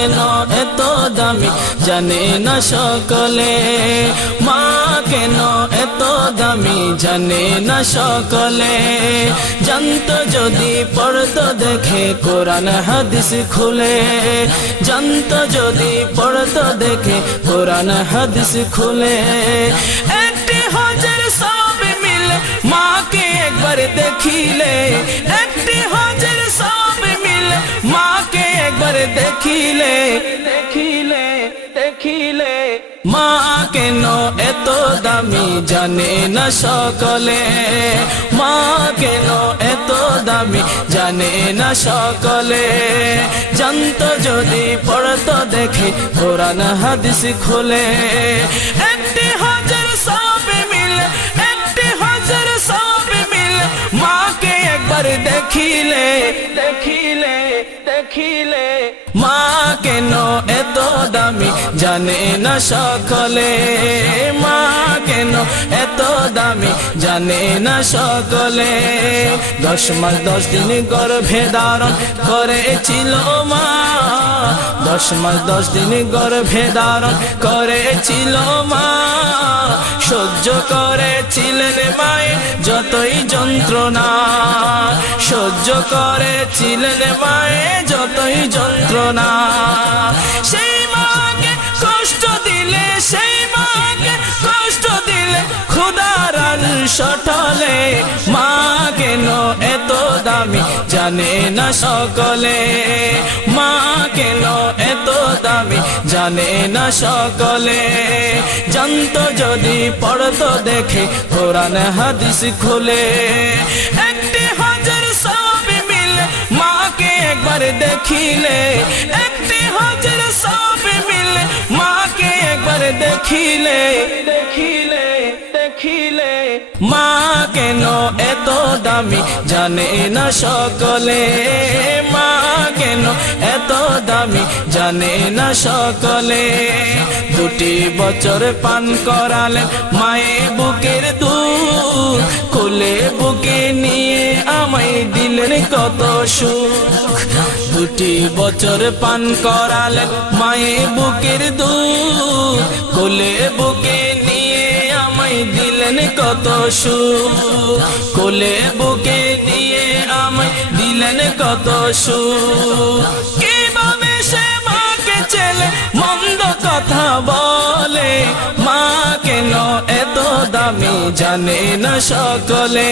কেন এত দামি জানে না সকলে, মা কেন এত দামি জানে না সকলে। জানতো যদি পড়তো দেখে কোরআন হাদিস খুলে, জানতো যদি পড়তো দেখে কোরআন হাদিস খুলে। একটি হজের সব মিলে মাকে একবার দেখিলে, একটি হজের সব মিলে মাকে একবার দেখিলে, দেখিলে দেখিলে। মা কেন এত দামি জানে না সকলে, মা কেন এত দামি জানে না সকলে। জানতো যদি পড়তো দেখে কোরআন হাদিস খুলে। একটি হজের সব মিলে, একটি হজের সব মিলে মাকে একবার দেখিলে, দেখিলে দেখিলে। মা কেন এত দামি জানে না সকলে, মা কেন এত দামি জানে না সকলে। 10 মাস 10 দিন গর্ভে ধারণ করেছিল মা, 10 মাস 10 দিন গর্ভে ধারণ করেছিল মা। সহ্য করেছিলেন মায়ের যতই যন্ত্রণা, সহ্য করেছিলেন মায়ের যতই যন্ত্রণা। সেই মাকে কষ্ট দিলে, সেই মাকে কষ্ট দিলে খোদার সঠলে। মা কেন এত দামি জানে না সকলে, মা কেন এত দামি জানে না সকলে। জানতো যদি পড়তো দেখে কোরআন হাদিস খুলে। একটি হজের সব মিলে মাকে একবার দেখিলে, একটি হজের সব মিলে মাকে একবার দেখিলে, দেখিলে দেখিলে। মা কেন এত দামি জানে না সকলে, মা কেন এত দামি জানে না সকলে। 2 বছর পান করালেন মায়ের বুকের দুধ, কোলে বুকে নিয়ে আমায় দিলেন কত সুখ। 2 বছর পান করালেন মায়ের বুকের দুধ, কোলে বুকে নিয়ে আমায় দিলেন কত সুখ, কোলে বুকে নিয়ে আমায় দিলেন কত সুখ। কিভাবে সে মাকে ছেলে মন্দ কথা বলে, মা কেন এত দামি জানে না সকলে,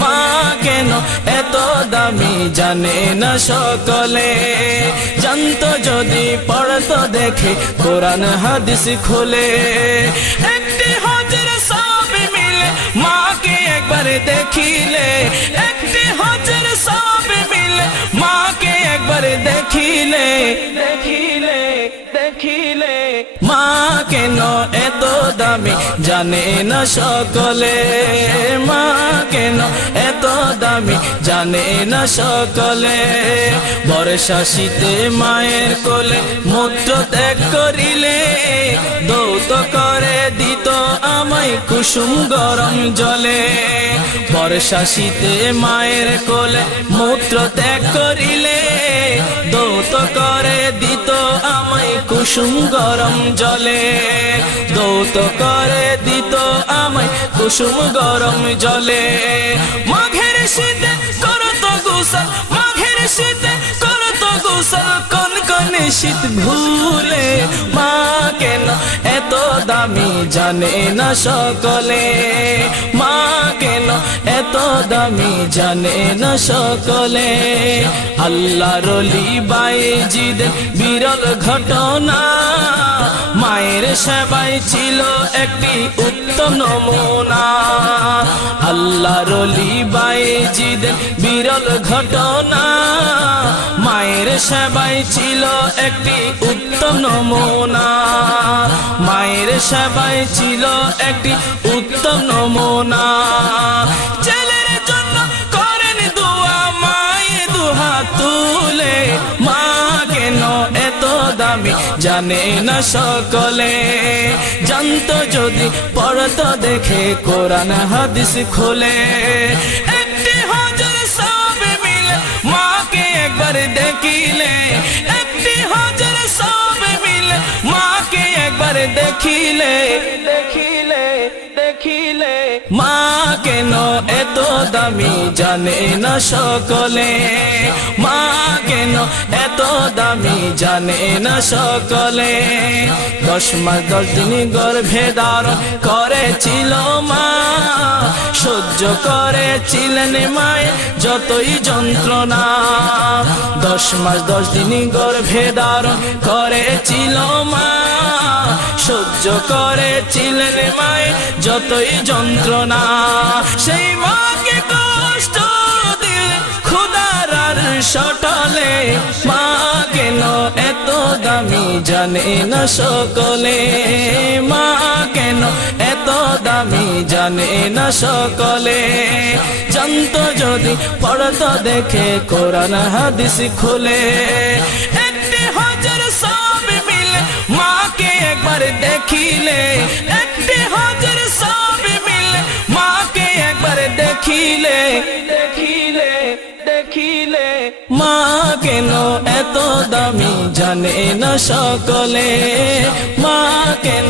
মা কেন এত দামি জানে না সকলে। জানতো যদি পড়তো দেখে কোরআন হাদিস খুলে। একটি হজের সব মিলে মাকে একবার দেখিলে, একটি হজের সব মিলে মাকে একবার দেখিলে, দেখিলে দেখিলে। মা কেন এত দামি জানে না সকলে, মা কেন এত দামি জানে না সকলে। বর্ষা শীতে মায়ের কোলে মূত্র ত্যাগ করিলে, দৌত করে দিত আমায় কুসুম গরম জলে। বর্ষা শীতে মায়ের কোলে মূত্র ত্যাগ করিলে, দৌত করে দিত আমায় কুসুম গরম জলে, দৌত করে দিত আমায় কুসুম গরম জলে। মাঘের শীতে করত গোসল, মাঘের শীতে করত গোসল কনকনে শীত ভুলে। মা কেন এত দামি জানে না সকলে, মা কেন এত দামি জানে না সকলে। আল্লাহর ওলি বায়েজিদ বিরল ঘটনা, মায়ের সেবায় ছিল একটি উত্তম নমুনা। আল্লাহর ওলি বায়েজিদ বিরল ঘটনা, মায়ের সেবায় ছিল একটি উত্তম নমুনা, মায়ের সেবায় ছিল একটি উত্তম নমুনা। ছেলের জন্য করেন দোয়া মায়ে দুহাত তুলে, মা কেন এত দামি জানে না সকলে। জানতো যদি পড়তো দেখে কোরআন হাদিস খুলে। একটি হজের সব মিলে মাকে একবার দেখিলে, একটি হজের দেখিলে দেখিলে দেখিলে মা কেন এত দামি জানে না সকলে মা কেন এত দামি জানে না সকলে 10 মাস 10 দিন গর্ভে ধারণ করেছিল মা সহ্য করেছিলেন মায়ের যতই যন্ত্রণা 10 মাস 10 দিন গর্ভে ধারণ করেছিল মা সহ্য করেছিলেন মায়ের যতই যন্ত্রণা সেই মাকে কষ্ট দিলে খোদার সটলে মা কেন এত দামি জানে না সকলে মা কেন এত দামি জানে না সকলে জানতো যদি পড়তো দেখে কোরআন হাদিস খুলে একটি হাজার সব মিলে মাকে একবার দেখিলে একটি হাজার সব মিলে মাকে একবার দেখিলে দেখিলে দেখিলে মা কেন এত দামি জানে না সকলে মা কেন